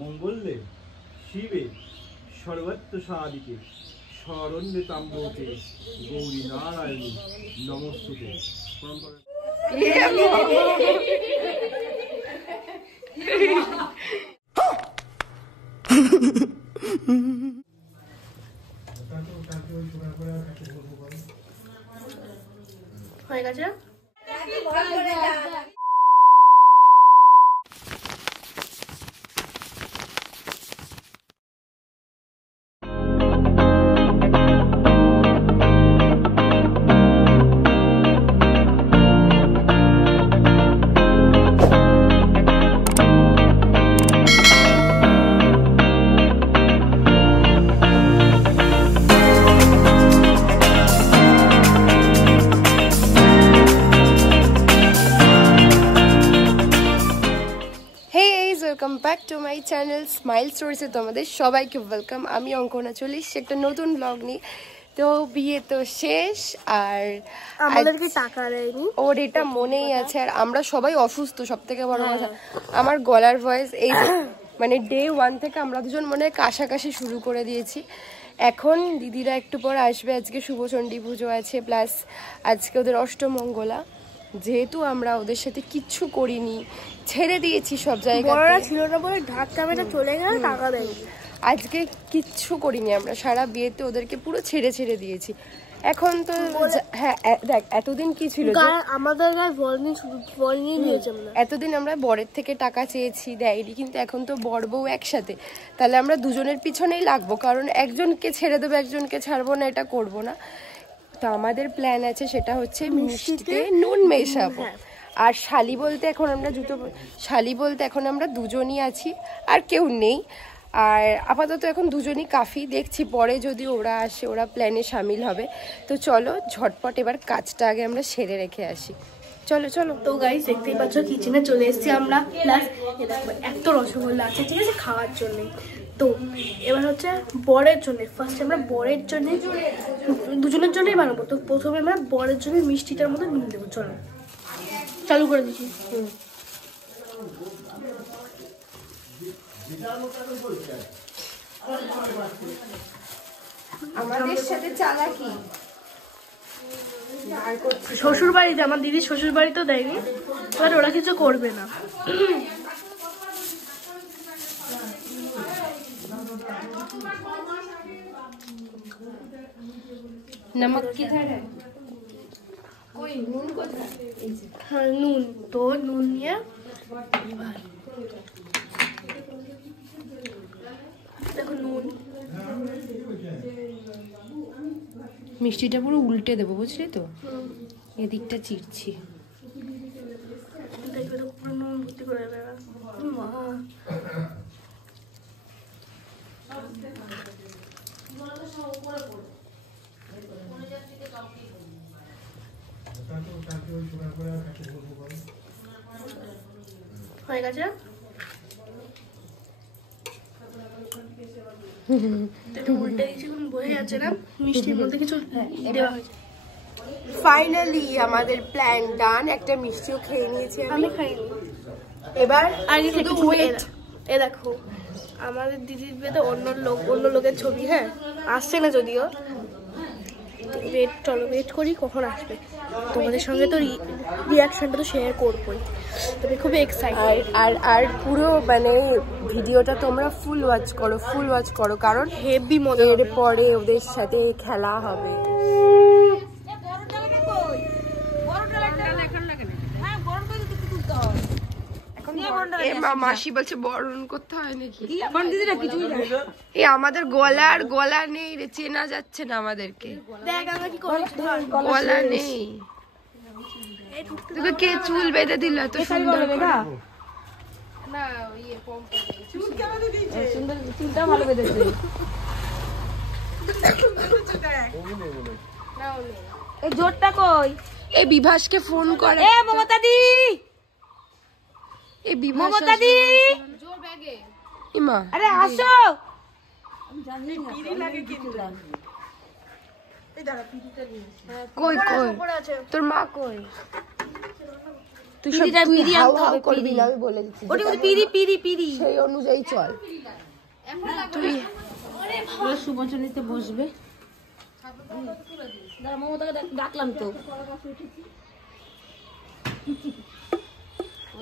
মঙ্গলে শিবে সর্বত্র সাদিকে শরণ্যে তাম্বকে গৌরী নারায়ণী নমস্তুতে। হয়ে গেছে। Welcome back to my channel smile স্টোরিজে তোমাদের সবাইকে ওয়েলকাম। আমি অঙ্কনা চলে এসেছি একটা নতুন ব্লগ নিয়ে। তো বিয়ে তো শেষ আর আমাদেরকে টাকা দেয়নি, ওর এটা মনেই আছে। আর আমরা সবাই অসুস্থ, সব থেকে বড় কথা আমার গলার ভয়েস এই মানে ডে 1 থেকে আমরা দুজন মনে হয় কাশাকাশি শুরু করে দিয়েছি। এখন দিদিরা একটু পর আসবে, আজকে শুভচণ্ডী পুজো আছে, প্লাস আজকে ওদের অষ্টমঙ্গলা। যেহেতু আমরা ওদের সাথে কিচ্ছু করিনি, ছেড়ে দিয়েছি সব জায়গায়, ছিল না বলে ঢাক ক্যামেরা চলে গেল, টাকা দেয়নি। আজকে কিচ্ছু করিনি আমরা, সারা বিয়েতে ওদেরকে পুরো ছেড়ে ছেড়ে দিয়েছি। এখন তো হ্যাঁ দেখ এতদিন কি ছিল আমাদের এতদিন আমরা বরের থেকে টাকা চেয়েছি, দেয়নি, কিন্তু এখন তো বর বউ একসাথে, তাহলে আমরা দুজনের পিছনেই লাগবো, কারণ একজনকে ছেড়ে দেবো একজনকে ছাড়বো না, এটা করবো না। তো আমাদের প্ল্যান আছে, সেটা হচ্ছে মিষ্টিতে নুন মেশাবো। আর শালি বলতে এখন আমরা দুজনই আছি, আর কেউ নেই। আর আপাতত এখন দুজনই কাফি, দেখছি পরে যদি ওরা আসে ওরা প্ল্যানে সামিল হবে। তো চলো ঝটপট এবার কাজটা আগে আমরা সেরে রেখে আসি। চলো চলো। তো গাইস দেখতেই পাচ্ছ কিচেনে চলে এসেছি আমরা, প্লাস এত রসগোল্লা আছে, ঠিক আছে, খাওয়ার জন্য। তো এবার হচ্ছে বরের জন্য, ফার্স্ট আমরা বরের জন্য দুজনের জন্যই বানাবো। তো প্রথমে আমরা বরের জন্য মিষ্টিটার মধ্যে নুন দেবো। চলো চালু করে দিচ্ছি। আমাদের সাথে চালাকি শ্বশুর বাড়িতে, আমার দিদির শ্বশুর বাড়িতেও দেয়নি, এবার ওরা কিছু করবে না। नमक किधर है? कोई नून कोথায়? हाँ नून, तो नून নিয়ে দেখো নুন, মিষ্টিটা পুরো উল্টে দেবো, বুঝলি তো, এদিকটা চিড়ছি। দেখবে তো পুরো নুন ভর্তি করে দেবে। হয়ে গেছে। উল্টে দিচ্ছি, বোঝা যাচ্ছে না মিষ্টির মধ্যে কিছু দেওয়া হয়েছে। ফাইনালি আমাদের প্ল্যান ডান। একটা মিষ্টিও খেয়ে নিয়েছি, আমি খাইনি। এবার শুধু ওয়েট। এ দেখো আমাদের দিদির বিয়েতে অন্য লোকের ছবি, হ্যাঁ আসছে না যদিও, চলো ওয়েট করি কখন আসবে। তোমাদের সঙ্গে তো রিয়াকশনটা তো শেয়ার করবোই, তবে খুব এক্সাইটেড। আর পুরো মানে ভিডিওটা তোমরা ফুল ওয়াচ করো, কারণ হেভি মজা। এর পরে ওদের সাথে খেলা হবে। মাসি বলছে বরণ করতে হয় নাকি? এই আমাদের গলা নেই রে, চেনা যাচ্ছে না আমাদেরকে, গলা নেই। তোকে কে চুল বেঁধে দিল এত সুন্দর? চুলটা ভালো বেঁধেছে। এই জোরটা কই? এই বিভাসকে ফোন করে। এ মমতা দি, এই মমতা দি, জোর ব্যাগে ইমা, আরে আসো। আমি জানি না পিড়ি লাগে কিন্তু। এই দাঁড়া পিড়িটা নিয়ে। কই তোর মা কই? তুই সব তুই হাউ হাউ করবি না, আমি বলে দিচ্ছি। সেই অনুযায়ী চল। তুই সুবচনীতে বসবে, ডাকলাম তো,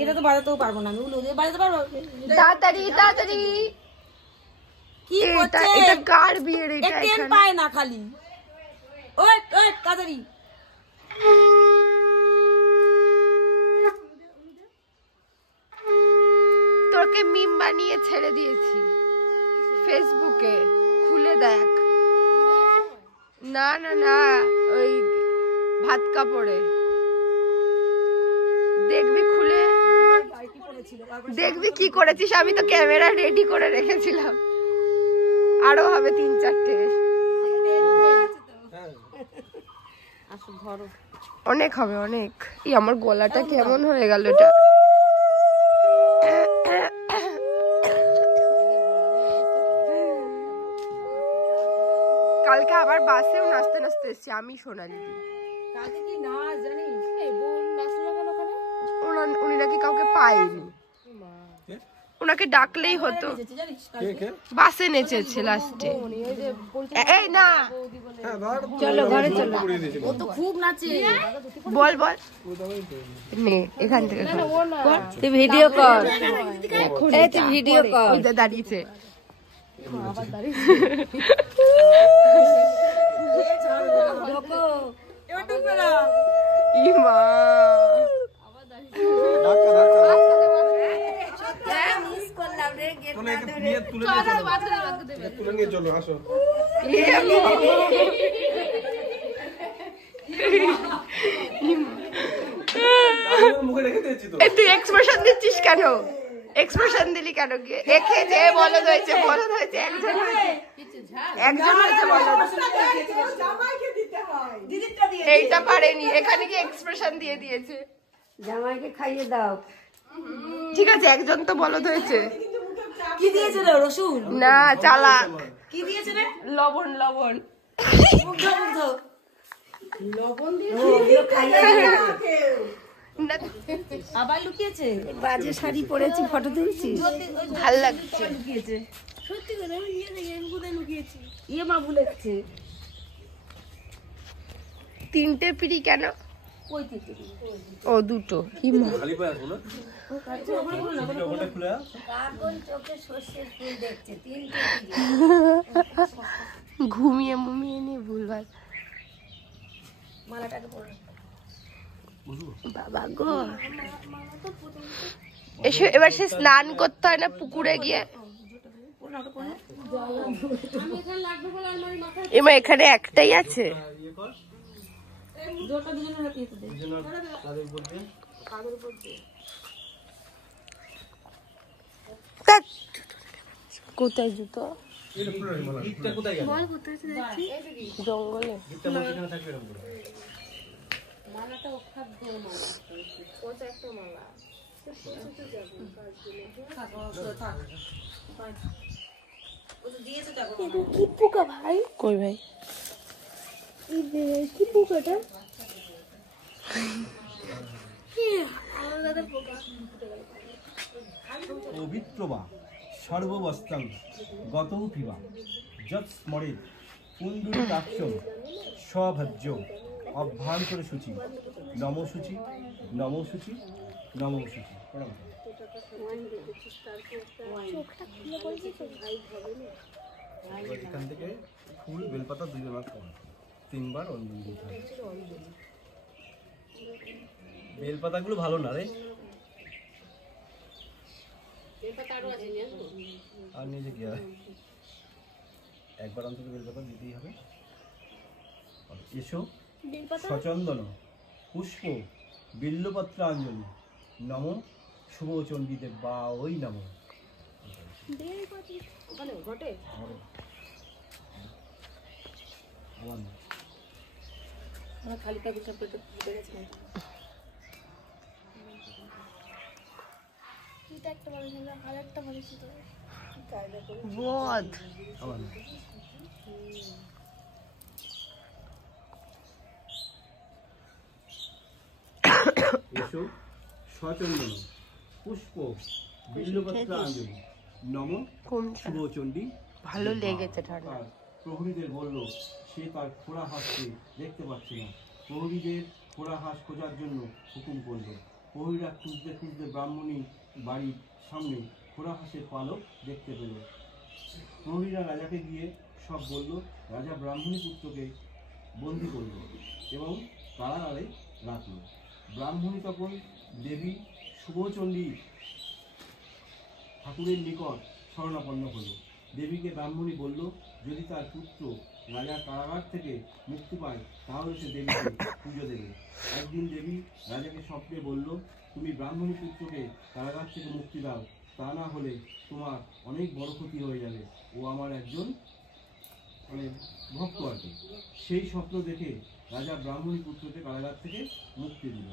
এটা তো বাজাতেও পারবো না, আমি বাজাতে পারবো। তাড়াতাড়ি তাড়াতাড়ি, কি করছে? এটা কার বিয়ের? এটা এখানে পায় না খালি, ওই ওই তাড়াতাড়ি। তোকে মিম বানিয়ে ছেড়ে দিয়েছি ফেসবুকে, খুলে দেখ। না না না, ওই ভাত কাপড়ে দেখবি, খুলে দেখবি কি করেছিস। আমি তো ক্যামেরা রেডি করে রেখেছিলাম, আরো হবে 3-4টে। অনেক হবে অনেক। আমার গলাটা কেমন হয়ে গেল এটা। কালকে আবার বাসেও নাচতে নাচতে এসছি আমি, সোনালি। উনি নাকি কাউকে পায়নি, ওনাকে ডাকলেই হতো। বাসে নেচেছে লাস্টে। এই না, চলো ঘরে চলো। ও তো খুব নাচে। বল বল, নে এখান থেকে তুই ভিডিও কর, এই তুই ভিডিও কর। ওই দাঁড়িয়েছে। ইমা তুই এক্সপ্রেশন দিচ্ছিস কেন? এক্সপ্রেশন দিলি কেন? একে যে বলদ হয়েছে, বলদ হয়েছে একজন, একজন হয়েছে বলদ। এইটা পারেনি, এখানে কি এক্সপ্রেশন দিয়ে দিয়েছে। জামাইকে খাইয়ে দাও। ঠিক আছে, একজন তো বলদ হয়েছে। কি দিয়েছে রে? রসুন না, চালা। কি দিয়েছে রে? লবণ লবণ লবণ দিয়েছে, খাইয়ে না, আবার লুকিয়েছে। বাজে শাড়ি পরেছি, ফটো তুলছিস, ভাল লাগছে। লুকিয়েছে সত্যি করে। আমি কোথায় লুকিয়েছি? ইয়ে মা ভুলেছে। 3টে পিড়ি কেন? কই থেকে? ও 2টো। খালি পায়ে আসবো না, খুলে কাগল চোখে সর্ষের ফুল দেখছে। 3টে ঘুমিয়ে মুমিয়ে নিয়ে ভুলভাল। মালাটাকে পরে বাবা গো, এসে এবার সে স্নান করতে হয় না পুকুরে গিয়ে? এবার এখানে একটাই আছে। কোথায় জুতো? জঙ্গলে। কি পোকা ভাই? কই ভাই? কি পোকাটা? পবিত্রবা সর্ববস্ত্রং গতৌ পিবা যৎ স্মরেৎ পুণ্ডরীকাক্ষং স্বভজ্য অভ্যন্তর শুচি নমো শুচি নমো শুচি নমো শুচি। এখান থেকে ফুল বেলপাতা 2 বার খাওয়া, 3 বার অঞ্জলি দিতে হবে। বেলপাতাগুলো ভালো না রে, আর নিজে কি হয়, একবার অন্তত বেলপাতা দিতেই হবে। এসো সচন্দন পুষ্প বিল্লপত্রাঞ্জলি নম শুভ চণ্ডী দেবা ওই নম। ঘটে খালি পাখি সব পেটে গেছে। বদ এসো সচন্দন পুষ্প বিল্লপত্র আঞ্জলি নম শুভচণ্ডী। ভালো লেগেছে ঠান্ডা। প্রহরীদের বলল সে তার খোড়া হাঁসকে দেখতে পাচ্ছে না। প্রহরীদের খোড়া হাঁস খোঁজার জন্য হুকুম করল। প্রহরীরা খুঁজতে খুঁজতে ব্রাহ্মণী বাড়ির সামনে খোড়া হাঁসের পালক দেখতে পেল। প্রহরীরা রাজাকে গিয়ে সব বলল। রাজা ব্রাহ্মণী পুত্রকে বন্দি করল এবং কারাগারে রাখল। ব্রাহ্মণী তখন দেবী শুভচণ্ডী ঠাকুরের নিকট শরণাপন্ন হল। দেবীকে ব্রাহ্মণী বলল, যদি তার পুত্র রাজা কারাগার থেকে মুক্তি পায় তাহলে সে দেবীকে পুজো দেবে। একদিন দেবী রাজাকে স্বপ্নে বলল, তুমি ব্রাহ্মণী পুত্রকে কারাগার থেকে মুক্তি দাও, তা না হলে তোমার অনেক বড় ক্ষতি হয়ে যাবে। ও আমার একজন ভক্ত আর কি। সেই স্বপ্ন দেখে রাজা ব্রাহ্মণী পুত্রকে কারাগার থেকে মুক্তি দিল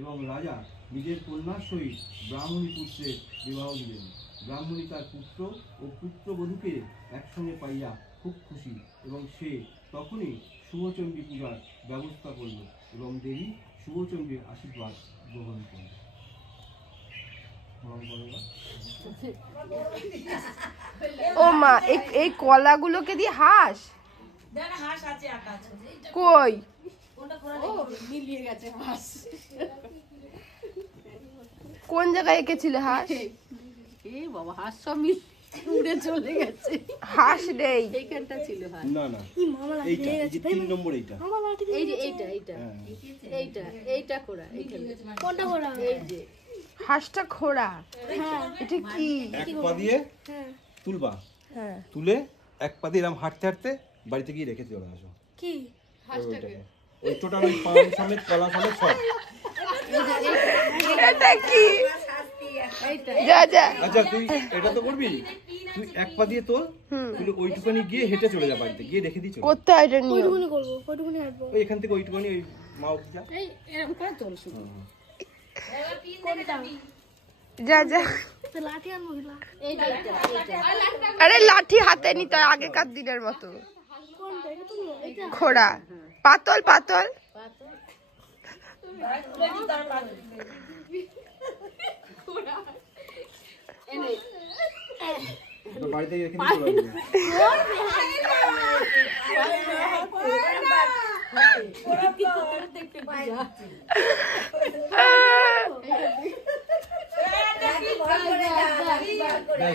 এবং রাজা নিজের কন্যার সহিত ব্রাহ্মণী পুত্রের বিবাহ দিলেন। ব্রাহ্মণী তার পুত্র ও পুত্রবধূকে একসঙ্গে পাইয়া খুব খুশি এবং সে তখনই শুভচণ্ডী পূজার ব্যবস্থা করল এবং দেবী শুভচণ্ডীর আশীর্বাদ গ্রহণ করল। ও মা, এই কলাগুলোকে দিয়ে হাঁস কই মিলিয়ে গেছে হাঁস। কোন জায়গায় এঁকেছিলে হাঁস? এ বাবা, হাঁস সব উড়ে চলে গেছে। হাঁস নেই এইখানটা ছিল হাঁস। না না, এইটা এই যে 3 নম্বর এইটা। এই যে এইটা খোড়া। এইখানে কোনটা খোড়া? এই যে হাঁসটা খোড়া। এটা কি? এক পা দিয়ে তুলবা, তুলে এক পা দিয়ে এরকম হাঁটতে হাঁটতে বাড়িতে গিয়ে রেখে চলে আসো। কি হাঁসটাকে ওই টোটাল ওই পান সমেত কলা সমেত সব। এটা কি? যা যা। আচ্ছা তুই এটা তো করবি, তুই এক পা দিয়ে তোল, তুই ওইটুকানি গিয়ে হেঁটে চলে যা বাড়িতে গিয়ে রেখে দিই। করতে হয় এটা নিয়ে। ওই এখান থেকে ওইটুকানি ওই মা অবধি যা। এই এরকম করে তোল শুধু। যা যা। লাঠি আর মহিলা এইটা। আরে লাঠি হাতে নিতে হয় আগেকার দিনের মতো। খোড়া পাতল পাতল। বাড়িতে রেখে দিই চলে আসবি।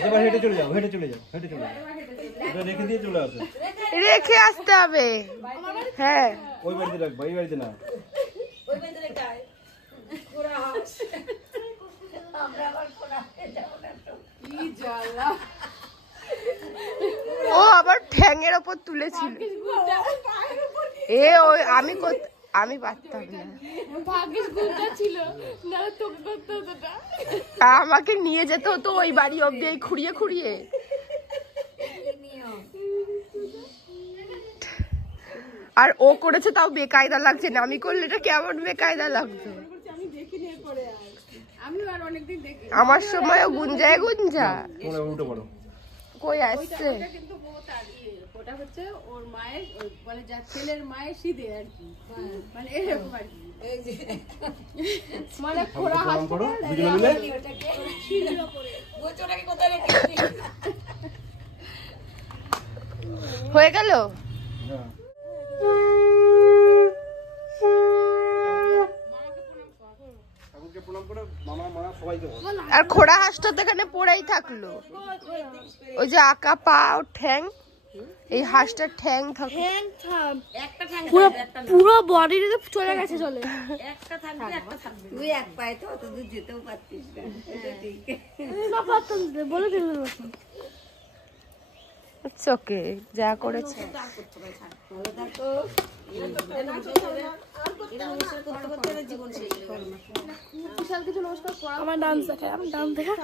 এবার হেঁটে চলে যাও, হেঁটে চলে যাও, হেঁটে চলে যাও। এটা রেখে দিয়ে চলে আসো। রেখে আসতে হবে। হ্যাঁ ওই বাড়িতে রাখবা, এই বাড়িতে না। ও আবার ঠ্যাঙের ওপর তুলেছিল। এ ওই আমি পারতাম না। আমাকে নিয়ে যেতে হতো ওই বাড়ি অব্দি এই খুঁড়িয়ে খুঁড়িয়ে। আর ও করেছে তাও বেকায়দা লাগছে না, আমি করলে এটা কেমন বেকায়দা লাগতো। আমার সময়ও গুঞ্জায় গুঞ্জা। উঠে পড়ো। কই আসছে? ওটা হচ্ছে ওর মায়ের, বলে যা ছেলের মায়ের সিধে আর কি, মানে এরকম আর কি। মানে খোড়া হাত করো দুজনে মিলে। হয়ে গেল। হ্যাঁ ঠাকুরকে প্রণাম করো, মামা মা সবাইকে বলো। আর খোড়া হাঁসটা তো এখানে পড়েই থাকলো। ওই যে আঁকা পা ও ঠ্যাং, এই হাঁসটার ঠ্যাং থাকে। পুরো বডিতে চলে গেছে চলে। একটা থাকবে একটা থাকবে। তুই এক পায়ে তো অত দূর যেতেও পারতিস না। এটা ঠিক। না পারতাম, বলে দিলেন মতন। ইটস ওকে, যা করেছে। ভালো থাকো। বিশাল কিছু নমস্কার করা। আমার ডান্স দেখে, আমি ডান্স দেখা।